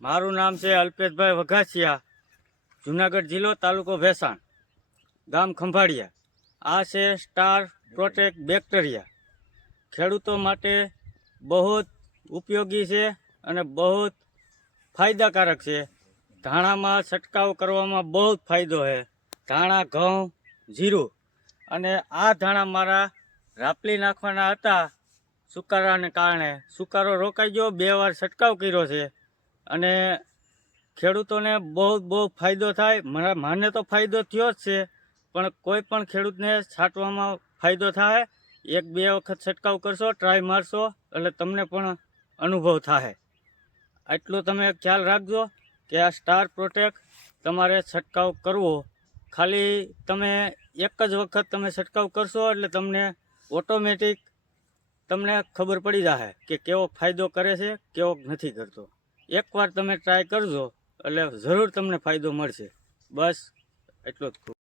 મારું નામ છે અલ્પેશભાઈ વઘાસિયા, જુનાગઢ જિલ્લો, તાલુકો ભેસાણ, ગામ ખંભાળિયા. આ છે સ્ટાર પ્રોટેક્ટ બેક્ટેરિયા. ખેડૂતો માટે બહુ ઉપયોગી છે અને બહુ ફાયદાકારક છે. ધાણામાં છંટકાવ કરવામાં બહુ ફાયદો છે. ધાણા, ઘઉં, જીરું. અને આ ધાણા મારા રાપલી નાખવાના હતા સુકારાને કારણે. સુકારો રોકાઈ ગયો, 2 વાર છંટકાવ કર્યો છે અને ખેડૂતોને બહુ ફાયદો થાય. મને તો ફાયદો થયો જ છે, પણ કોઈ પણ ખેડૂતને છાંટવામાં ફાયદો થાય. 1-2 વખત છંટકાવ કરશો, ટ્રાય મારશો એટલે તમને પણ અનુભવ થાય. આટલું તમે ખ્યાલ રાખજો કે આ સ્ટાર પ્રોટેક્ટ તમારે છંટકાવ કરવો. ખાલી તમે એક જ વખત તમે છંટકાવ કરશો એટલે તમને ઓટોમેટિક તમને ખબર પડી જશે કે કેવો ફાયદો કરે છે, કેવો નથી કરતો. એકવાર તમે ટ્રાય કરજો એટલે જરૂર તમને ફાયદો મળશે. બસ એટલું જ.